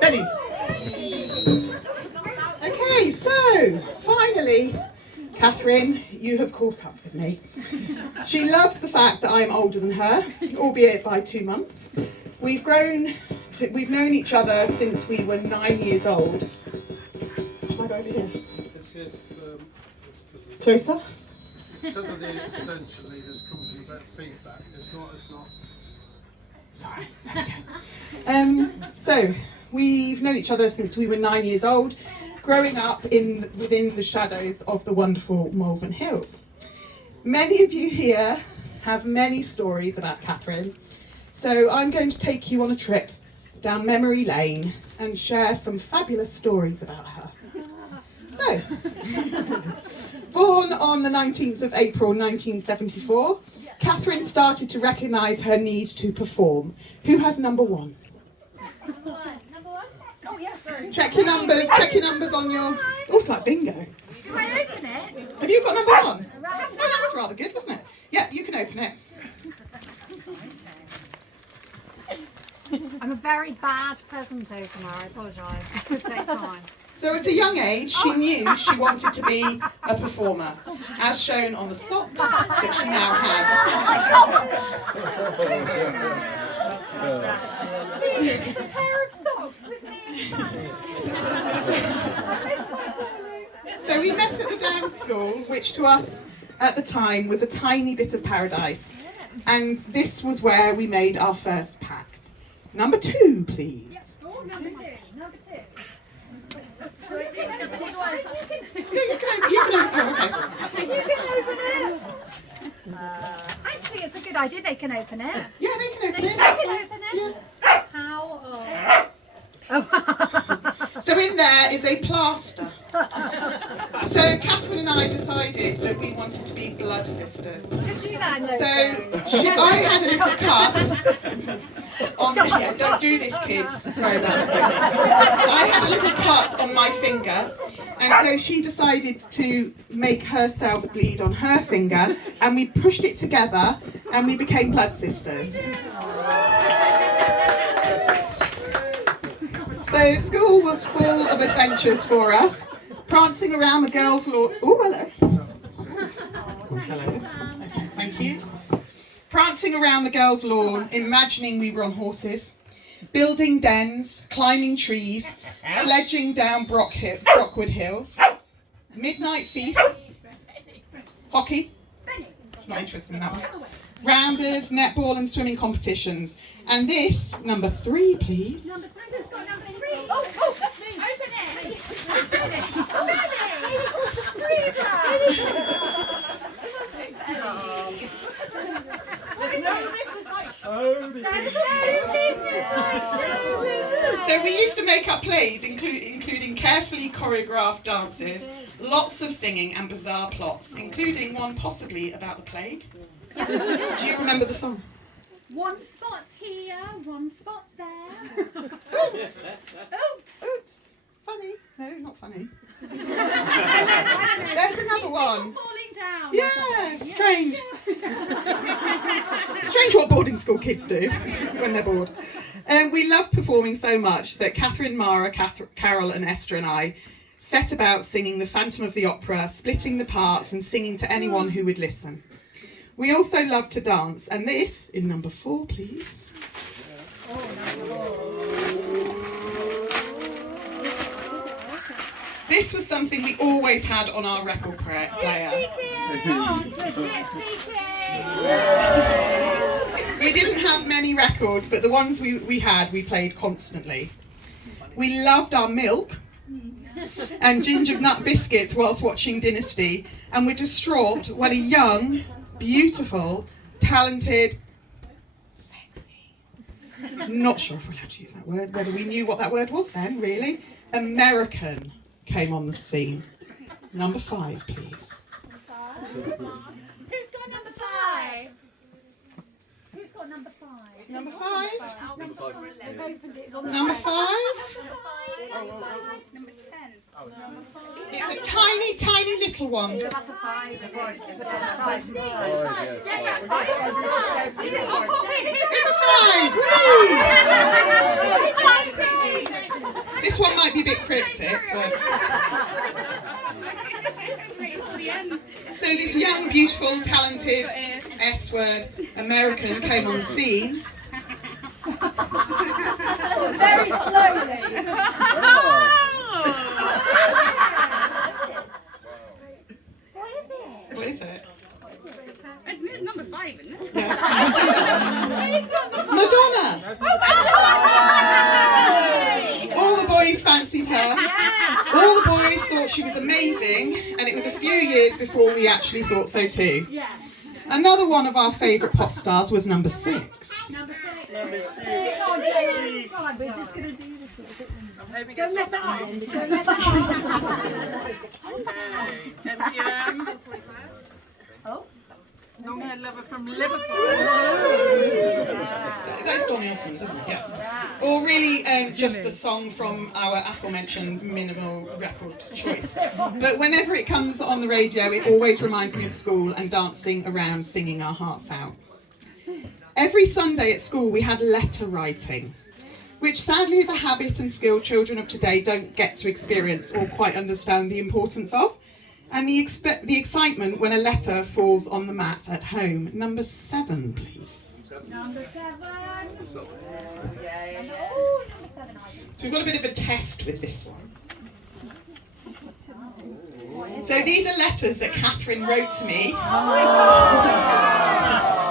Benny. Okay, so finally, Catherine, you have caught up with me. She loves the fact that I'm older than her, albeit by 2 months. We've known each other since we were 9 years old. Shall I go over here? Closer? Because of the extension leaders comes with a bit of feedback. It's not. Sorry, there we go. So, we've known each other since we were 9 years old, growing up within the shadows of the wonderful Malvern Hills. Many of you here have many stories about Catherine, so I'm going to take you on a trip down memory lane and share some fabulous stories about her. So, born on the 19th of April 1974, Catherine started to recognise her need to perform. Who has number one? Number one. Oh, yeah, sorry. Check your numbers on your... Oh, it's like bingo. Do I open it? Have you got number one? Oh, that was rather good, wasn't it? Yeah, you can open it. I'm a very bad present opener, I apologise. This could take time. So at a young age, she knew she wanted to be a performer, as shown on the socks that she now has. It's a pair of socks with me. So we met at the dance school, which to us at the time was a tiny bit of paradise. And this was where we made our first pact. Number two, please. Oh, number two. Yeah, you can open it. You can open it. Actually, it's a good idea. They can open it. Yeah, they can open it. They can open it. Yeah. How? So in there is a plaster. So Catherine and I decided that we wanted to be blood sisters. So I had a little cut on the, yeah, don't do this, kids. It's very bad to do. I had a little cut on my finger, and so she decided to make herself bleed on her finger, and we pushed it together, and we became blood sisters. So school was full of adventures for us, prancing around the girls' lawn. Oh, hello. Hello. Okay, thank you. Prancing around the girls' lawn, imagining we were on horses, building dens, climbing trees, sledging down Brockwood Hill, midnight feasts, hockey, not interested in that one, rounders, netball and swimming competitions. And this, number three, please. Number three. Who's got number three? Oh, that's me. Open it. Open it. So we used to make up plays, including carefully choreographed dances, lots of singing and bizarre plots, including one possibly about the plague. Do you remember the song? One spot here, one spot there. Oops! Oops! Oops! Funny? No, not funny. There's another one. Falling down. Yeah, strange. Strange what boarding school kids do when they're bored. We loved performing so much that Catherine, Mara, Carol and Esther and I set about singing the Phantom of the Opera, splitting the parts and singing to anyone who would listen. We also loved to dance, and this, in number four, please. This was something we always had on our record player. We didn't have many records, but the ones we had, we played constantly. We loved our milk and ginger nut biscuits whilst watching Dynasty, and were distraught when a young, beautiful, talented, sexy, not sure if we're allowed to use that word, whether we knew what that word was then, really, American came on the scene. Number five, please. Who's got number five? Who's got number five? Number five? They've opened it. It's on the Number side. five? Number 10. It's a tiny, tiny little one. That's a 5. It's a 5. Whee! This one might be a bit cryptic, but... So this young, beautiful, talented S-word American came on the scene. Very slowly. What is it? It's number 5, isn't it? Madonna! All the boys fancied her. All the boys thought she was amazing, and it was a few years before we actually thought so too. Another one of our favourite pop stars was number 6. Number 6. Number 6. We're just going to do this a bit. Don't mess it up. Don't mess it up. Oh. Long-haired lover from Liverpool. That's Donny Osmond, doesn't it? Yeah. Or really just the song from our aforementioned minimal record choice. But whenever it comes on the radio, it always reminds me of school and dancing around singing our hearts out. Every Sunday at school we had letter writing, which sadly is a habit and skill children of today don't get to experience or quite understand the importance of. And the excitement when a letter falls on the mat at home. Number 7, please. Number 7. So we've got a bit of a test with this one. So these are letters that Catherine wrote to me.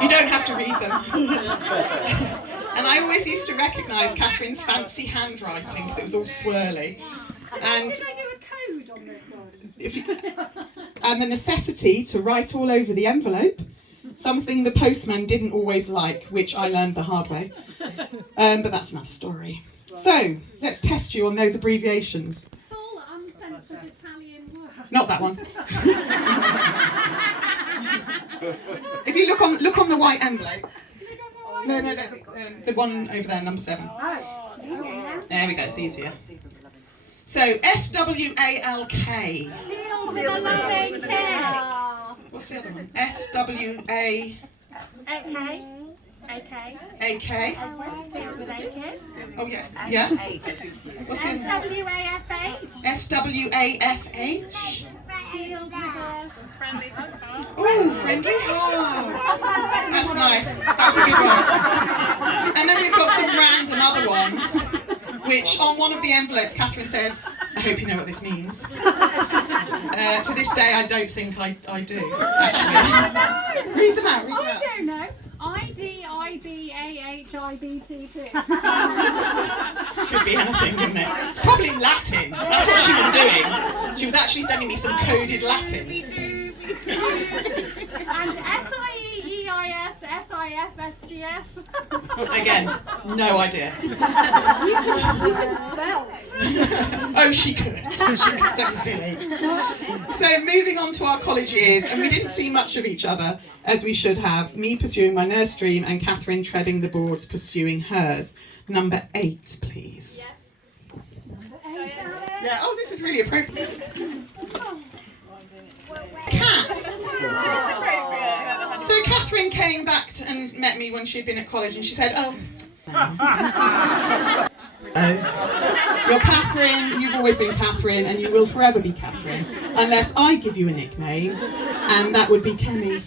You don't have to read them. And I always used to recognise Catherine's fancy handwriting because it was all swirly. And Did I do a code on this one? and the necessity to write all over the envelope, something the postman didn't always like, which I learned the hard way. But that's another story. So, let's test you on those abbreviations. Full uncensored Italian word. Not that one. If you look on the white envelope. No, the one over there, number 7. There we go, it's easier. So, S-W-A-L-K. Sealed with a loving kiss. What's the other one? S-W-A... Okay. A-K. Sealed with a kiss. Oh, yeah. Yeah. What's the other? S-W-A-F-H. S-W-A-F-H. Sealed with a Friendly hug. Oh, friendly heart. That's nice. That's a good one. And then we've got some random other ones, which on one of the envelopes, Catherine says, I hope you know what this means. To this day, I don't think I do, actually. Read them out, read them I out. don't know. I-D-I-B-A-H-I-B-T-T. Could be anything, couldn't it? It's probably Latin. That's what she was doing. She was actually sending me some coded Latin. And S-I-E-E-I-S, S-I-F-S-G-S. Again, no idea. You can spell. Oh, she could. Don't be silly. So moving on to our college years, and we didn't see much of each other, as we should have. Me pursuing my nurse dream and Catherine treading the boards pursuing hers. Number 8, please. Yeah, oh, this is really appropriate. Cat. So Catherine came back and met me when she'd been at college and she said, oh, you're Catherine, you've always been Catherine, and you will forever be Catherine, unless I give you a nickname, and that would be Kemi.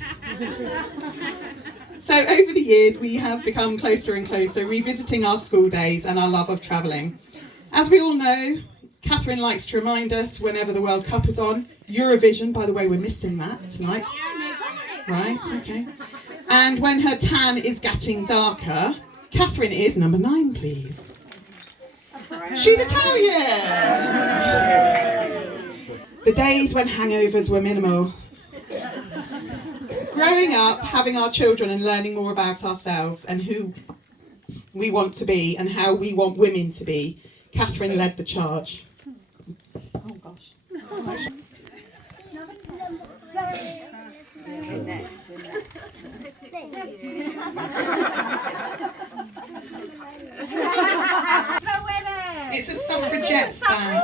So over the years, we have become closer and closer, revisiting our school days and our love of travelling. As we all know, Catherine likes to remind us whenever the World Cup is on. Eurovision, by the way, we're missing that tonight. Right, okay. And when her tan is getting darker, Catherine is number 9, please. She's Italian! The days when hangovers were minimal. Growing up, having our children and learning more about ourselves and who we want to be and how we want women to be, Catherine led the charge. Oh gosh. It's a suffragette's badge.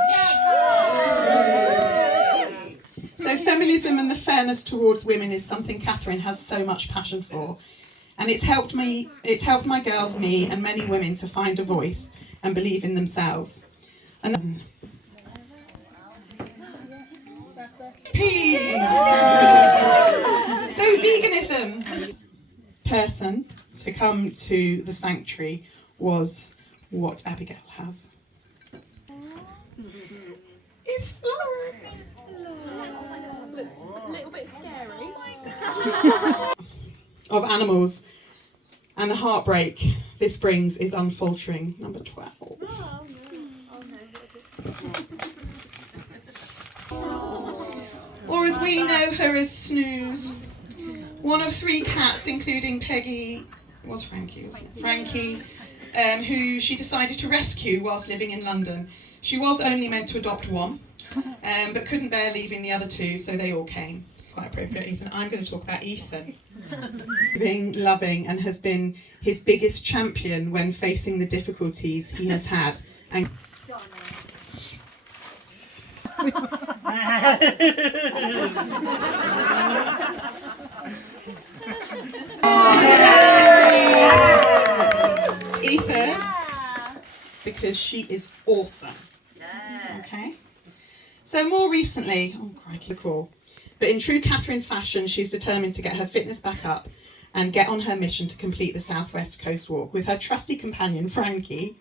So Feminism and the fairness towards women is something Catherine has so much passion for, and it's helped my girls, me, and many women to find a voice and believe in themselves. And peas. So veganism. Person to come to the sanctuary was what Abigail has. It's flowering. A little bit scary. Of animals, and the heartbreak this brings is unfaltering. Number 12. Or as we know her as Snooze, one of 3 cats, including Peggy, was Frankie, wasn't it? Frankie, who she decided to rescue whilst living in London. She was only meant to adopt one, but couldn't bear leaving the other 2, so they all came. Quite appropriate, Ethan. I'm going to talk about Ethan. Loving, and has been his biggest champion when facing the difficulties he has had. And Ethan, because she is awesome. Okay. So more recently, oh crikey, cool. But in true Catherine fashion, she's determined to get her fitness back up and get on her mission to complete the South West Coast Walk with her trusty companion Frankie,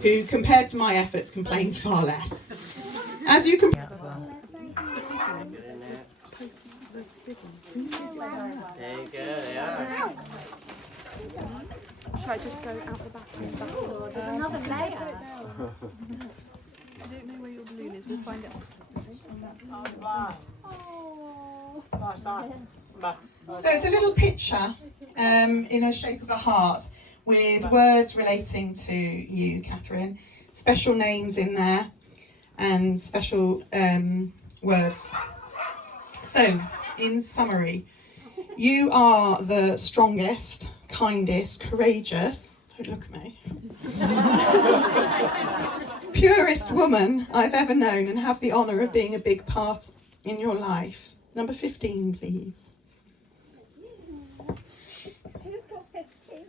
who, compared to my efforts, complains far less. As you can. There you go, they are. Should I just go out the back and back? There's another layer. I don't know where your balloon is. We'll find it. So it's a little picture in a shape of a heart with words relating to you, Catherine. Special names in there and special words. So, in summary, you are the strongest, kindest, courageous, don't look at me, purest woman I've ever known and have the honour of being a big part in your life. Number 15, please. Who's got 15?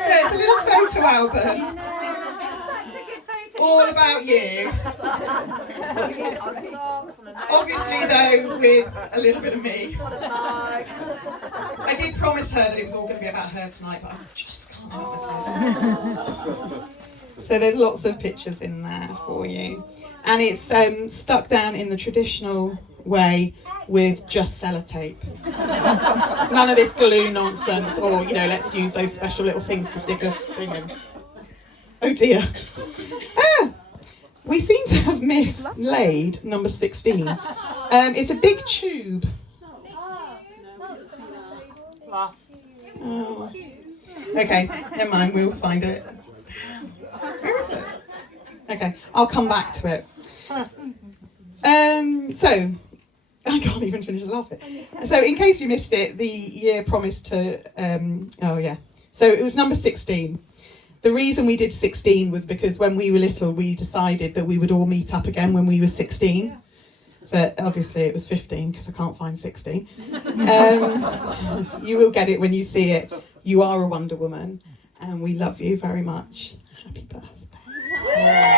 So it's a little photo album, Such a good photo. all about you. Obviously though, with a little bit of me. I did promise her that it was all going to be about her tonight, but I just can't help myself. So there's lots of pictures in there for you. And it's stuck down in the traditional way with just sellotape. None of this glue nonsense or, you know, let's use those special little things to stick a thing in. Oh dear. We seem to have mislaid number 16. It's a big tube. Oh. Okay, never mind, we'll find it. Where is it? Okay, I'll come back to it. So, I can't even finish the last bit. So, in case you missed it, the year promised to, So, it was number 16. The reason we did 16 was because when we were little, we decided that we would all meet up again when we were 16. But obviously it was 15 because I can't find 16. You will get it when you see it. You are a Wonder Woman and we love you very much. Happy birthday.